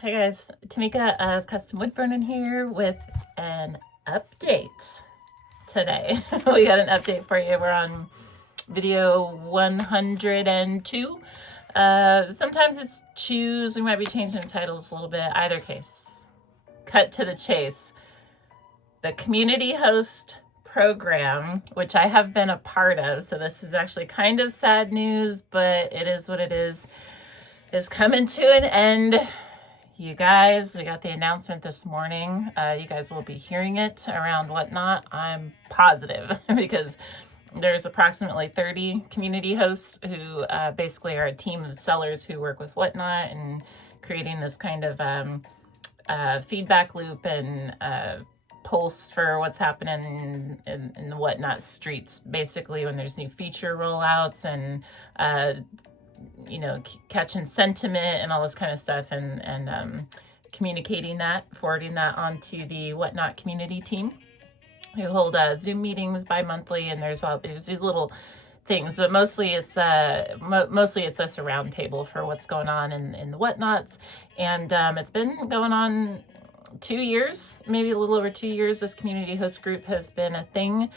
Hi guys, Tamika of Custom Wood Burning here with an update today. We got an update for you. We're on video 102. Sometimes it's choose. We might be changing the titles a little bit. Either case, cut to the chase. The community host program, which I have been a part of, so this is actually kind of sad news, but it is what it is coming to an end. You guys, we got the announcement this morning. You guys will be hearing it around Whatnot. I'm positive because there's approximately 30 community hosts who basically are a team of sellers who work with Whatnot and creating this kind of feedback loop and pulse for what's happening in the Whatnot streets, basically when there's new feature rollouts and catching sentiment and all this kind of stuff, and communicating that, forwarding that onto the Whatnot community team, who hold Zoom meetings bi-monthly, and there's these little things, but mostly it's us a round table for what's going on in the Whatnots, and it's been going on 2 years, maybe a little over 2 years. This community host group has been a thing.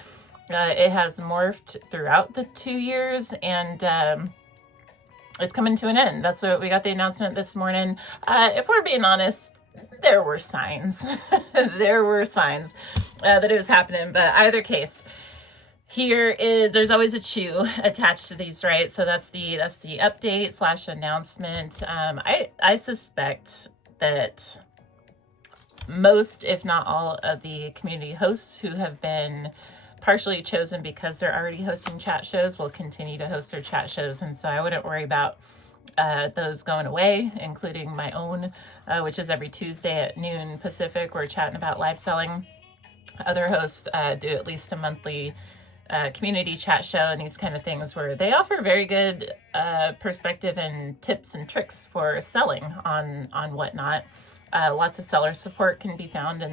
It has morphed throughout the 2 years, and it's coming to an end. That's what we got the announcement this morning. If we're being honest, there were signs. There were signs that it was happening, but either case, there's always a chew attached to these, right? So that's the update / announcement. I suspect that most, if not all, of the community hosts who have been partially chosen because they're already hosting chat shows will continue to host their chat shows, and so I wouldn't worry about those going away, including my own, which is every Tuesday at noon Pacific. We're chatting about live selling. Other hosts do at least a monthly community chat show and these kind of things where they offer very good perspective and tips and tricks for selling on Whatnot. Lots of seller support can be found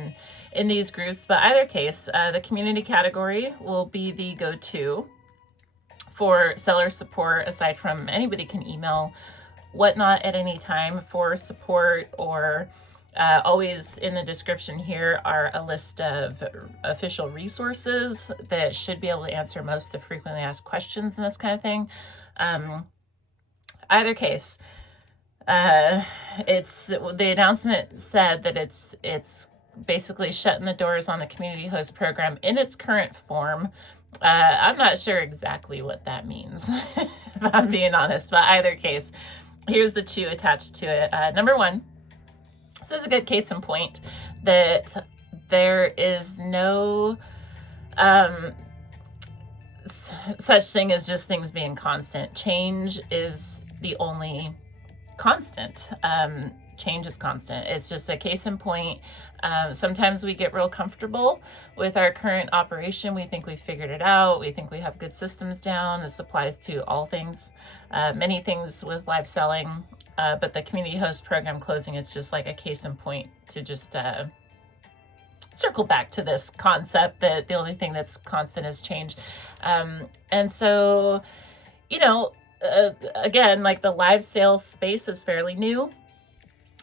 in these groups, but either case, the community category will be the go-to for seller support. Aside from, anybody can email Whatnot at any time for support, or always in the description here are a list of official resources that should be able to answer most of the frequently asked questions and this kind of thing. Either case, the announcement said that it's basically shutting the doors on the community host program in its current form. I'm not sure exactly what that means, if I'm being honest, but either case, here's the chew attached to it. Number one, this is a good case in point that there is no such thing as just things being constant. Change is the only constant. Change is constant. It's just a case in point. Sometimes we get real comfortable with our current operation. We think we've figured it out. We think we have good systems down. This applies to all things, many things with live selling. But the community host program closing is just like a case in point to just circle back to this concept that the only thing that's constant is change. And so, again, like, the live sales space is fairly new.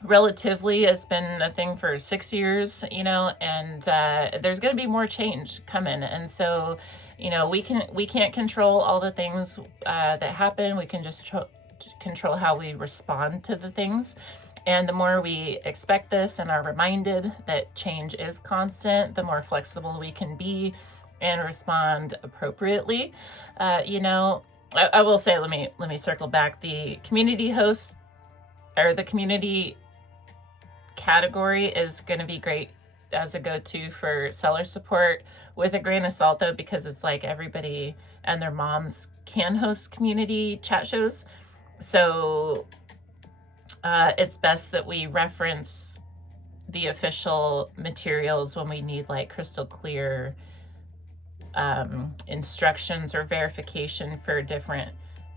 Relatively, it's been a thing for 6 years, and there's going to be more change coming. And so, we can't control all the things that happen. We can just control how we respond to the things. And the more we expect this and are reminded that change is constant, the more flexible we can be and respond appropriately. I will say, let me circle back. The community hosts, or the community category, is going to be great as a go-to for seller support, with a grain of salt though, because it's like everybody and their moms can host community chat shows. So it's best that we reference the official materials when we need like crystal clear instructions or verification for different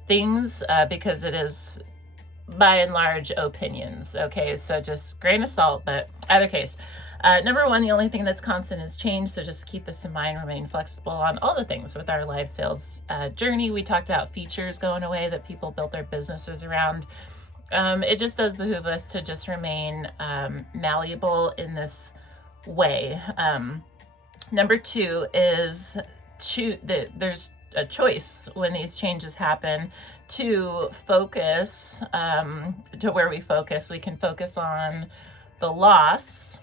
things, because it is by and large opinions. Okay, so just grain of salt, but either case, number one, the only thing that's constant is change. So just keep this in mind, remain flexible on all the things with our live sales journey. We talked about features going away that people built their businesses around. it just does behoove us to just remain malleable in this way. Number two is there's a choice when these changes happen to focus, to where we focus. We can focus on the loss,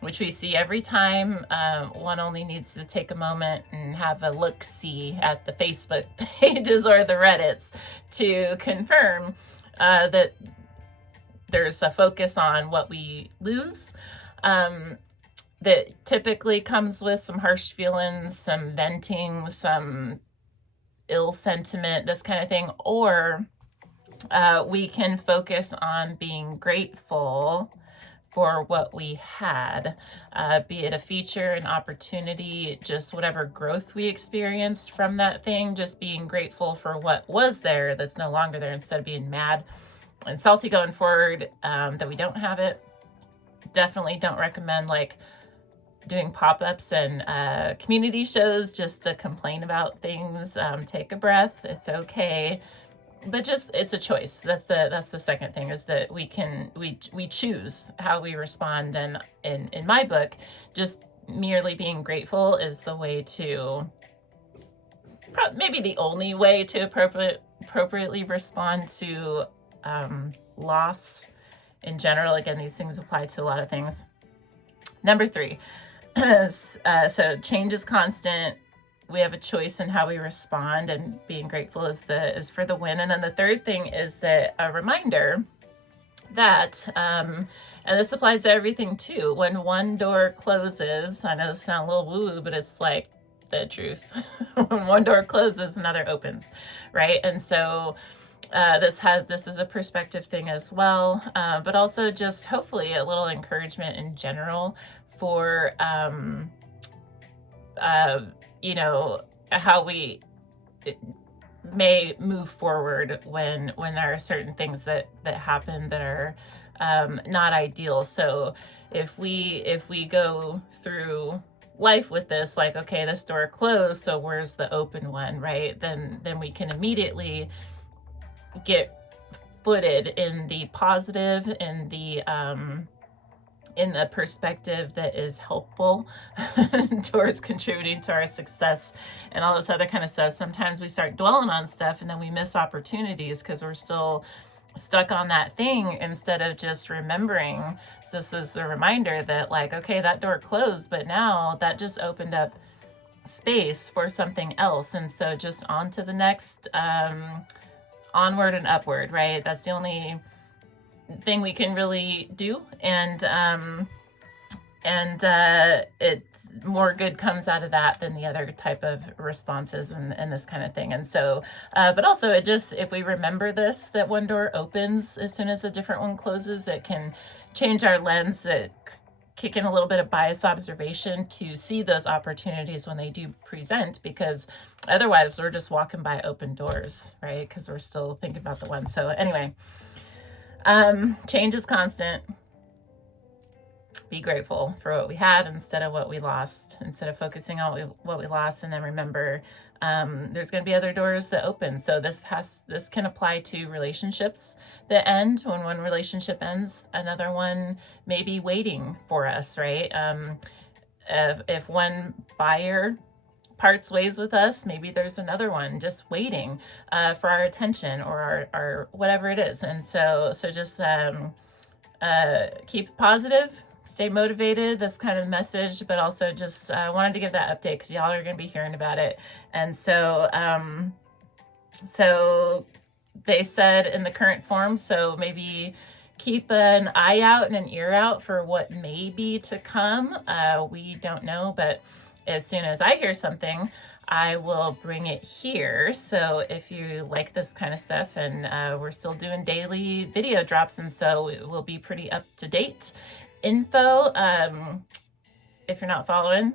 which we see every time. One only needs to take a moment and have a look-see at the Facebook pages or the Reddits to confirm that there's a focus on what we lose. That typically comes with some harsh feelings, some venting, some ill sentiment, this kind of thing. Or we can focus on being grateful for what we had, be it a feature, an opportunity, just whatever growth we experienced from that thing, just being grateful for what was there that's no longer there, instead of being mad and salty going forward that we don't have it. Definitely don't recommend like doing pop-ups and community shows just to complain about things. Take a breath, it's okay. But just, it's a choice. That's the second thing, is that we choose how we respond. And in my book, just merely being grateful is the way to, maybe the only way to appropriately respond to loss in general. Again, these things apply to a lot of things. Number three, so change is constant. We have a choice in how we respond, and being grateful is for the win. And then the third thing is that a reminder that, and this applies to everything too, when one door closes, I know this sounds a little woo-woo, but it's like the truth. When one door closes, another opens, right? And so this is a perspective thing as well, but also just hopefully a little encouragement in general for you know, how we may move forward when there are certain things that happen that are not ideal. So if we go through life with this, like, okay, this door closed, so where's the open one, right? Then we can immediately get footed in the positive, in the perspective that is helpful towards contributing to our success and all this other kind of stuff. Sometimes we start dwelling on stuff and then we miss opportunities because we're still stuck on that thing, instead of just remembering. This is a reminder that, like, okay, that door closed, but now that just opened up space for something else. And so just on to the next, onward and upward, right? That's the only thing we can really do. And it's more good comes out of that than the other type of responses and this kind of thing. And so, but also it just, if we remember this, that one door opens as soon as a different one closes, it can change our lens, that kick in a little bit of bias observation to see those opportunities when they do present, because otherwise we're just walking by open doors, right? Because we're still thinking about the one. So anyway, change is constant. Be grateful for what we had instead of what we lost, instead of focusing on what we lost. And then remember, there's going to be other doors that open. So this can apply to relationships that end. When one relationship ends, another one may be waiting for us, right? If one buyer parts ways with us, maybe there's another one just waiting for our attention or our whatever it is. And so just keep positive, stay motivated. That's kind of the message, but also just wanted to give that update because y'all are going to be hearing about it. And so so they said in the current form, so maybe keep an eye out and an ear out for what may be to come. We don't know, but as soon as I hear something, I will bring it here. So if you like this kind of stuff, and we're still doing daily video drops, and so it will be pretty up to date info. If you're not following,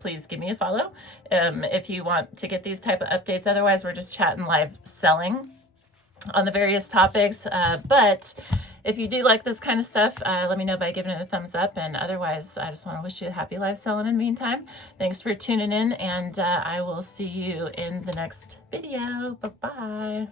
please give me a follow if you want to get these type of updates. Otherwise, we're just chatting live selling on the various topics. But if you do like this kind of stuff, let me know by giving it a thumbs up. And otherwise, I just want to wish you a happy life selling in the meantime. Thanks for tuning in, and I will see you in the next video. Bye-bye.